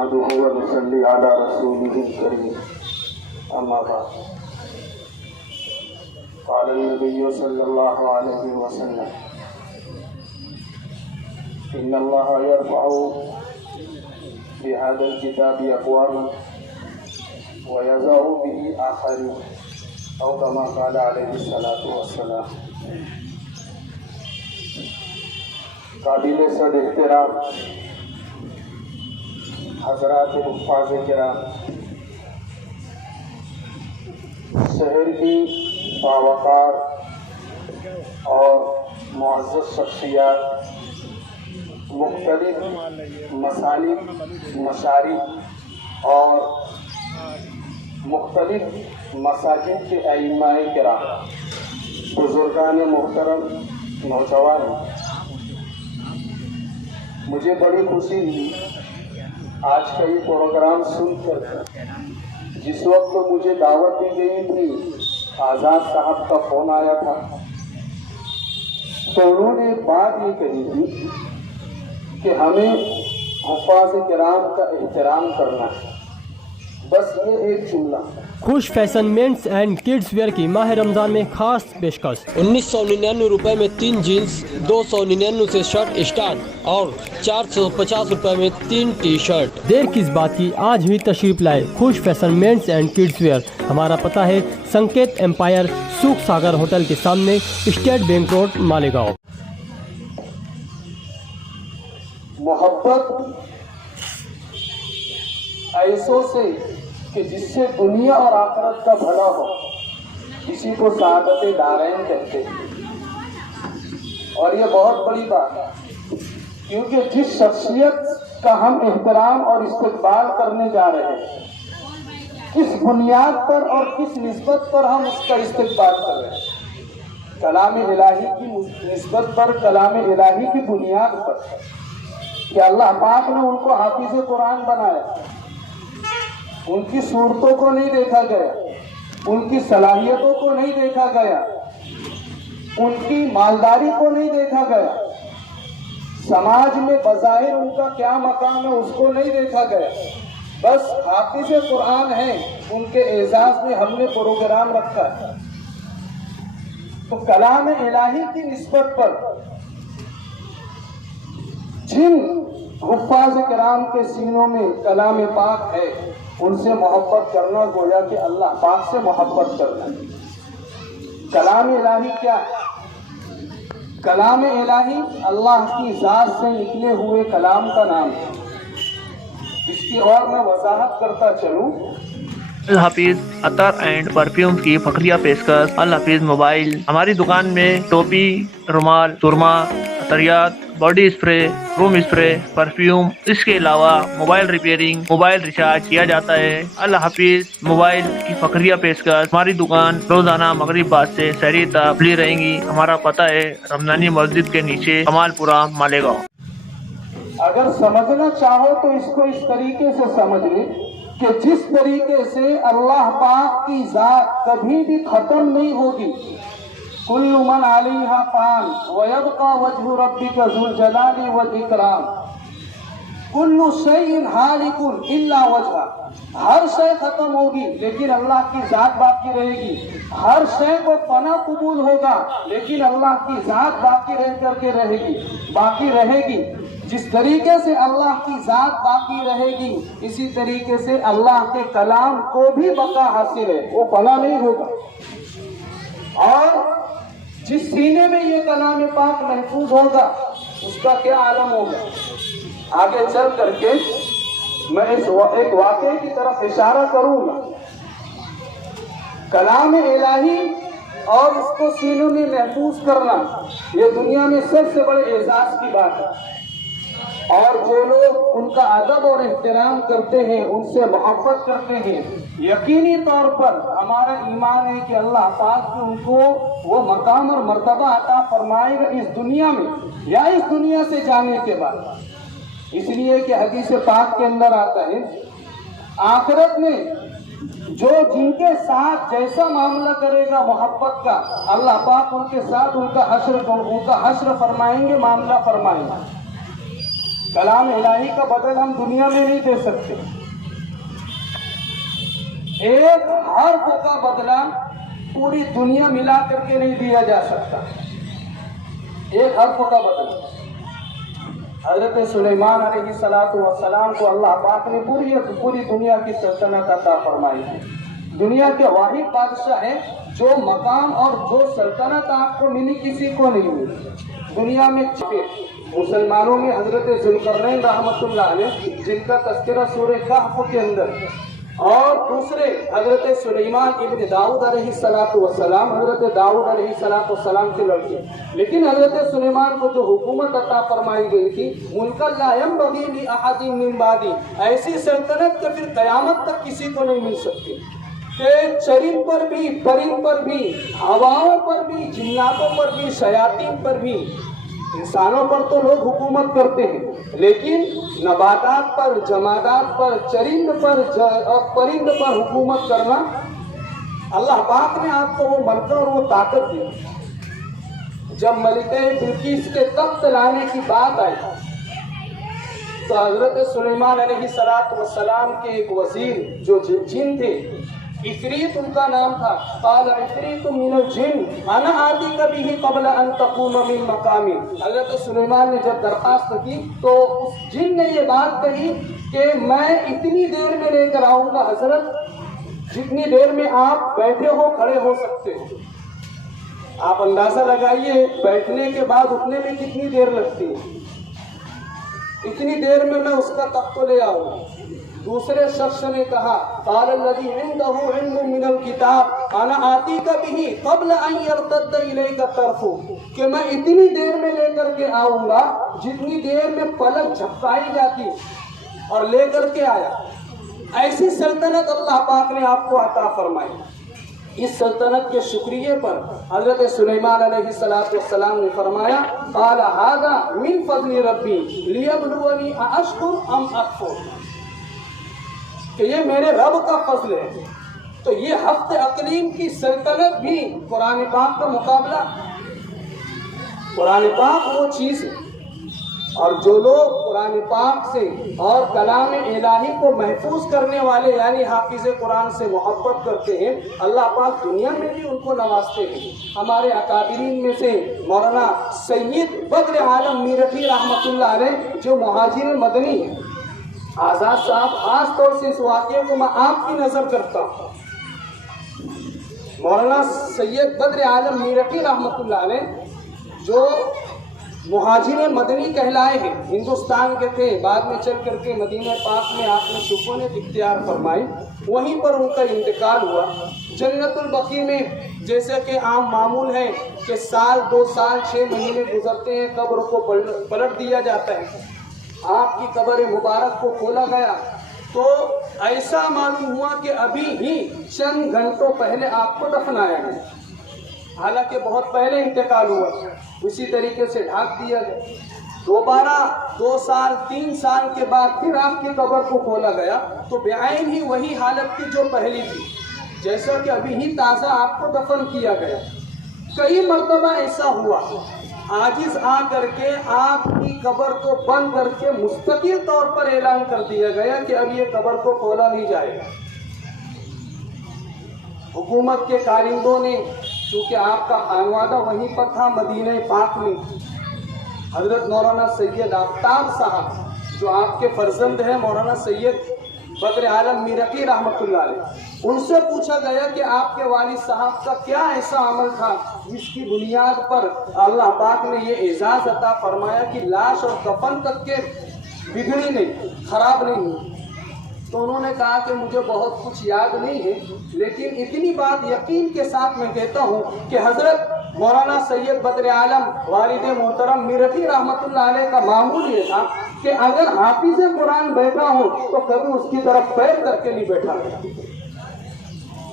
نحمده ونصلي على رسوله الكريم أما بعد قال النبي صلى الله عليه وسلم إن الله يرفع بهذا الكتاب أقواما ويضع به آخرين أو كما قال عليه الصلاة والسلام. قابل صد احترام حضرات حفاظ کرام، شہر کی باوقار اور معزز شخصیات مختلف مسالک، مشارق اور مختلف مساجد کے ائمہ کرام، بزرگان محترم، نوجوان، مجھے بڑی خوشی ہوئی آج کا یہ پروگرام سن کر. جس وقت مجھے دعوت دی گئی تھی آزاد صاحب کا فون آیا تھا تو انہوں نے ایک بات یہ کہی تھی کہ ہمیں حفاظ کرام کا احترام کرنا ہے. بس یہ ایک جملہ. خوش fashion means and kids wear کی ماہ رمضان میں خاص پیشکش. 1999 روپے میں 3 جینس، 299 سے شرٹ اسٹارٹ اور 450 روپے میں 3 ٹی شرٹ. دیر کس بات کی، آج ہی تشریف لائے خوش fashion means and kids wear. ہمارا پتہ ہے سنکیت ایمپائر سوکھ ساگر ہوٹل کے سامنے، اسٹیٹ بینک روڈ، مالیگاؤں. محبت ایسوں سے کہ جس سے دنیا اور آخرت کا بھلا ہو، اسی کو سعادت دارین کہتے ہیں. اور یہ بہت بڑی بات ہے کیونکہ جس شخصیت کا ہم احترام اور استقبال کرنے جا رہے ہیں، کس بنیاد پر اور کس نسبت پر ہم اس کا استقبال کر رہے ہیں؟ کلام الہی کی نسبت پر، کلام الہی کی بنیاد پر کہ اللہ پاک نے ان کو حافظ قرآن بنایا. ان کی صورتوں کو نہیں دیکھا گیا، ان کی صلاحیتوں کو نہیں دیکھا گیا، ان کی مالداری کو نہیں دیکھا گیا، سماج میں بظاہر ان کا کیا مقام ہے اس کو نہیں دیکھا گیا. بس حافظ قرآن ہیں، ان کے اعزاز میں ہم نے پروگرام رکھا ہے. تو کلام الہی کی نسبت پر جن حفاظ کرام کے سینوں میں کلام پاک ہے، ان سے محبت کرنا گویا کہ اللہ پاک سے محبت کرنا. کلام الہی کیا ہے؟ کلام الہی اللہ کی ذات سے نکلے ہوئے کلام کا نام ہے. اس کی اور میں وضاحت کرتا چلوں. الحفیظ عطر اینڈ پرفیوم کی فخریہ پیشکش. الحفیظ موبائل. ہماری دکان میں ٹوپی، رومال، سرما، عطریات، باڈی اسپرے، روم اسپرے، پرفیوم، اس کے علاوہ موبائل ریپیئرنگ، موبائل ریچارج کیا جاتا ہے. الحفیظ موبائل کی فخریہ پیشکش. ہماری دکان روزانہ مغرب بعد سے سحری تک کھلی رہیں گی. ہمارا پتہ ہے رمضانی مسجد کے نیچے، کمال پورہ، مالیگاؤں. اگر سمجھنا چاہو تو اس کو اس طریقے سے سمجھ لیں کہ جس طریقے سے اللہ پاک کی ذات کبھی بھی ختم نہیں ہوگی. کل من علیہا فان ویبقى وجہ ربک ذو الجلال والاکرام. کل شیء ہالک الا وجہہ. ہر شے ختم ہوگی لیکن اللہ کی ذات باقی رہے گی. ہر شے کو فنا قبول ہوگا لیکن اللہ کی ذات باقی رہ کر کے رہے گی، باقی رہے گی. جس طریقے سے اللہ کی ذات باقی رہے گی، اسی طریقے سے اللہ کے کلام کو بھی بقا حاصل ہے، وہ فنا نہیں ہوگا. اور جس سینے میں یہ کلام پاک محفوظ ہوگا اس کا کیا عالم ہوگا. آگے چل کر کے میں ایک واقعے کی طرف اشارہ کروں گا. کلام الہی اور اس کو سینوں میں محفوظ کرنا یہ دنیا میں سب سے بڑے اعزاز کی بات ہے. اور جو لوگ ان کا ادب اور احترام کرتے ہیں، ان سے محبت کرتے ہیں، یقینی طور پر ہمارا ایمان ہے کہ اللہ پاک بھی ان کو وہ مقام اور مرتبہ عطا فرمائے گا اس دنیا میں یا اس دنیا سے جانے کے بعد. اس لیے کہ حدیث پاک کے اندر آتا ہے آخرت میں جو جن کے ساتھ جیسا معاملہ کرے گا محبت کا، اللہ پاک ان کے ساتھ ان کا حشر فرمائیں گے، معاملہ فرمائیں گے. کلام الہی کا بدل ہم دنیا میں نہیں دے سکتے. ایک حرف کا بدلہ پوری دنیا ملا کر کے نہیں دیا جا سکتا. ایک حرف کا بدلہ. حضرت سلیمان علیہ السلام کو اللہ پاک نے پوری دنیا کی سلطنت عطا فرمائی ہے. دنیا کے واحد بادشاہ ہیں جو مقام اور جو سلطنت آپ کو ملی کسی کو نہیں ملی. دنیا میں مسلمانوں میں حضرت ذوالقرنین رحمۃ اللہ علیہ جن کا تذکرہ سورہ کہف کے اندر، اور دوسرے حضرت سلیمان ابن داؤد علیہ السلام، حضرت داؤد علیہ السلام کے لڑکے. لیکن حضرت سلیمان کو جو حکومت عطا فرمائی گئی تھی، ملک لا ينبغي لأحد من بعدی، ایسی سلطنت کہ پھر قیامت تک کسی کو نہیں مل سکتی، کہ چرند پر بھی، پرند پر بھی، ہواؤں پر بھی، جناتوں پر بھی، شیاطین پر بھی. انسانوں پر تو لوگ حکومت کرتے ہیں، لیکن نباتات پر، جمادات پر، چرند پر اور پرند پر حکومت کرنا اللہ پاک نے آپ کو وہ مرتبہ اور وہ طاقت دی. جب ملکہ بلقیس کے تخت لانے کی بات آئی تو حضرت سلیمان علیہ السلام کے ایک وزیر جو جن تھے، عفریت ان کا نام تھا، قال عفریت من الجن انا آتیک بہ قبل ان تقوم من مقامی. حضرت سلیمان نے جب درخواست کی تو اس جن نے یہ بات کہی کہ میں اتنی دیر میں لے کر آؤں گا حضرت جتنی دیر میں آپ بیٹھے ہو کھڑے ہو سکتے ہو. آپ اندازہ لگائیے بیٹھنے کے بعد اٹھنے میں کتنی دیر لگتی ہے. اتنی دیر میں اس کا تخت لے آؤں. دوسرے شخص نے کہا قال الذی عنده علم من الکتاب انا آتیک بہ قبل ان یرتد الیک طرفک، کہ میں اتنی دیر میں لے کر کے آؤں گا جتنی دیر میں پلک جھپکائی جاتی اور لے کر کے آیا. ایسی سلطنت اللہ پاک نے آپ کو عطا فرمائی. اس سلطنت کے شکریہ پر حضرت سلیمان علیہ السلام نے فرمایا قال ھذا من فضل ربی لیبلونی ااشکر ام اکفر، کہ یہ میرے رب کا فضل ہے. تو یہ ہفت اقلیم کی سلطنت بھی قرآن پاک کا مقابلہ. قرآن پاک وہ چیز ہے، اور جو لوگ قرآن پاک سے اور کلام الہی کو محفوظ کرنے والے یعنی حافظ قرآن سے محبت کرتے ہیں، اللہ پاک دنیا میں بھی ان کو نوازتے ہیں. ہمارے اکابرین میں سے مولانا سید بدر عالم میرٹھی رحمۃ اللہ علیہ جو مہاجر مدنی ہیں، آزاد صاحب خاص طور سے اس واقعے کو میں آپ کی نظر کرتا ہوں. مولانا سید بدر عالم میرٹھی رحمۃ اللہ علیہ جو مہاجر مدنی کہلائے ہیں، ہندوستان کے تھے، بعد میں چل کر کے مدینہ پاک میں آپ نے سکونت اختیار فرمائی، وہیں پر ان کا انتقال ہوا. جنت البقیع میں جیسے کہ عام معمول ہے کہ سال 2 سال 6 مہینے گزرتے ہیں، قبر کو پلٹ دیا جاتا ہے. آپ کی قبر مبارک کو کھولا گیا تو ایسا معلوم ہوا کہ ابھی ہی چند گھنٹوں پہلے آپ کو دفنایا گیا، حالانکہ بہت پہلے انتقال ہوا. اسی طریقے سے ڈھانک دیا گیا. دوبارہ 2 سال 3 سال کے بعد پھر آپ کی قبر کو کھولا گیا تو بعین ہی وہی حالت تھی جو پہلی تھی، جیسا کہ ابھی ہی تازہ آپ کو دفن کیا گیا. کئی مرتبہ ایسا ہوا عاجز آ کر کے آپ کی قبر کو بند کر کے مستقل طور پر اعلان کر دیا گیا کہ اب یہ قبر کو کھولا نہیں جائے گا. حکومت کے کارندوں نے، چونکہ آپ کا خانوادہ وہیں پر تھا مدینہ پاک میں، حضرت مولانا سید آفتاب صاحب جو آپ کے فرزند ہیں مولانا سید بدر عالم میرٹھی رحمۃ اللہ علیہ، ان سے پوچھا گیا کہ آپ کے والد صاحب کا کیا ایسا عمل تھا جس کی بنیاد پر اللہ پاک نے یہ اعزاز عطا فرمایا کہ لاش اور کفن تک کے بگڑی نہیں، خراب نہیں ہوئی. تو انہوں نے کہا کہ مجھے بہت کچھ یاد نہیں ہے، لیکن اتنی بات یقین کے ساتھ میں کہتا ہوں کہ حضرت مولانا سید بدر عالم والد محترم میرٹھی رحمۃ اللہ علیہ کا معمول یہ تھا کہ اگر حافظ قرآن بیٹھا ہو تو کبھی اس کی طرف پیر کر کے نہیں بیٹھا،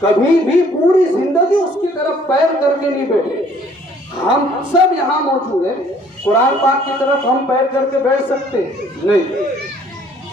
کبھی بھی پوری زندگی اس کی طرف پیر کر کے نہیں بیٹھے. ہم سب یہاں موجود ہیں، قرآن پاک کی طرف ہم پیر کر کے بیٹھ سکتے نہیں،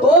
2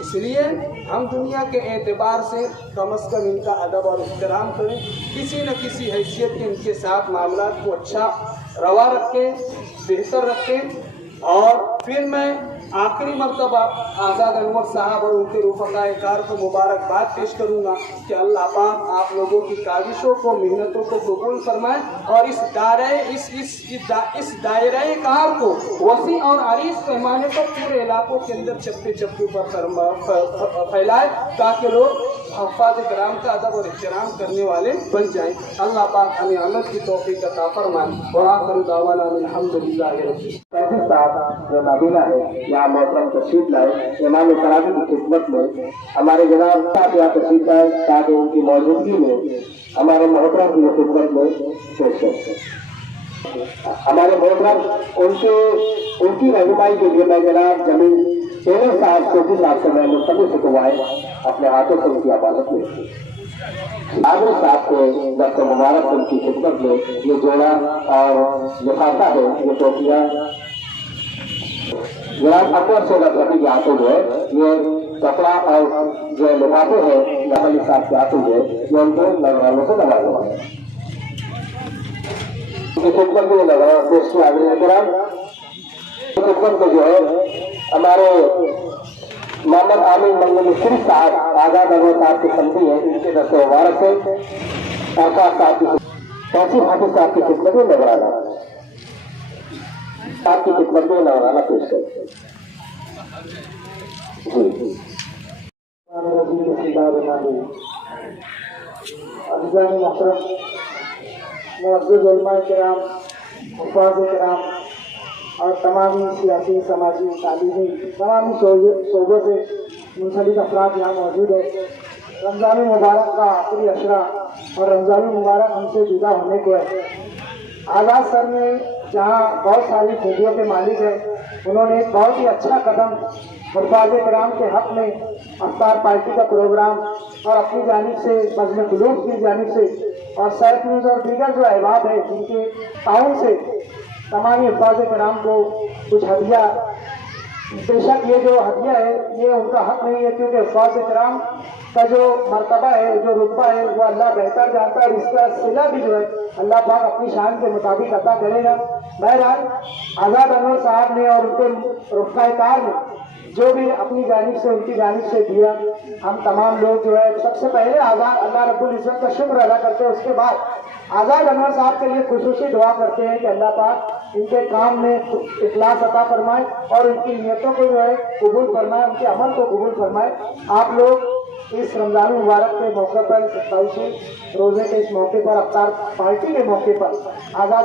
اس لیے ہم دنیا کے اعتبار سے کم از کم ان کا ادب اور احترام کریں، کسی نہ کسی حیثیت کے ان کے ساتھ معاملات کو اچھا روا رکھیں، بہتر رکھیں۔ اور پھر میں آخری مرتبہ آزاد انور صاحب اور ان کے رفقائے کار کو مبارکباد پیش کروں گا کہ اللہ پاک آپ لوگوں کی کاوشوں کو، محنتوں کو قبول فرمائے اور اس دائرہ کار کو وسیع اور عریض پیمانے پر پورے علاقوں کے اندر چپے چپے پر پھیلائے تاکہ لوگ حفاظ کرام کا ادب اور احترام کرنے والے بن جائیں۔ اللہ پاک ہمیں عمل کی توفیق عطا فرمائے۔ وآخر دعوانا الحمدللہ رب العالمین۔ صاحب جو نابینا ہے یہاں محترم تشریف لائے امام تراویح کی خدمت میں، ہمارے جناب صاحب یہاں تشریف لائے تاکہ ان کی موجودگی میں ہمارے محترم کی خدمت میں پیش کریں۔ ہمارے محترم ان کی رہنمائی کے لیے میں جناب جمیل ٹیلر صاحب صوفی صاحب سے میں مستقل سے دعائیں اپنے ہاتھوں سے ان کی عبادت میں عامر صاحب کو دفتر مبارک ان کی خدمت میں یہ جوڑا اور لفافہ ہے، یہ ٹوپیاں جناب اکبر سے رکھنے کے ہاتھوں جو ہے یہ کپڑا اور جو لفافے ہیں نقلی صاحب کے ہاتھوں جو ہے یہ ان کو نوجوانوں سے لگا ہوا ہے۔ خدمت میں لگا دوستوں عامر احترام خدمت میں جو ہے ہمارے محمد عامر منگل مصری صاحب آزاد انور صاحب کی سمجھی ہیں، ان کے دست مبارک سے ارفاظ صاحب کی توصیف حافظ صاحب کی خدمت میں نظرانہ آپ کی خدمت میں نظرانہ پیش کرتے ہیں۔ عزیزان محترم، معزز علماء کرام، حفاظ کرام اور تمامی سیاسی، سماجی، تعلیمی تمامی شعبوں سے منسلک افراد یہاں موجود ہیں۔ رمضان مبارک کا آخری عشرہ اور رمضان مبارک ہم سے جدا ہونے کو ہے۔ آزاد سر میں جہاں بہت ساری خوبیوں کے مالک ہیں، انہوں نے ایک بہت ہی اچھا قدم حفاظ کرام کے حق میں افطار پارٹی کا پروگرام اور اپنی جانب سے بزم قلوب کی جانب سے اور سیف نیوز اور دیگر جو احباب ہیں جن کے تعاون سے تمام حفاظ کرام کو کچھ ہدیہ، بے شک یہ جو ہدیہ ہے یہ ان کا حق نہیں ہے کیونکہ حفاظ کرام کا جو مرتبہ ہے، جو رتبہ ہے وہ اللہ بہتر جانتا ہے اور اس کا صلہ بھی جو ہے اللہ پاک اپنی شان کے مطابق عطا کرے گا۔ بہرحال آزاد انور صاحب نے اور ان کے رفقائے کار نے جو بھی اپنی جانب سے ان کی جانب سے دیا، ہم تمام لوگ جو ہے سب سے پہلے آزاد اللہ رب العزت کا شکر ادا کرتے ہیں، اس کے بعد آزاد انور صاحب کے لیے خصوصی دعا کرتے ہیں کہ اللہ پاک ان کے کام میں اخلاص عطا فرمائے اور ان کی نیتوں کو جو ہے قبول فرمائے، ان کے عمل کو قبول فرمائے۔ آپ لوگ اس رمضان مبارک کے موقع پر 27 روزے کے اس موقع پر افطار پارٹی کے موقع پر آزاد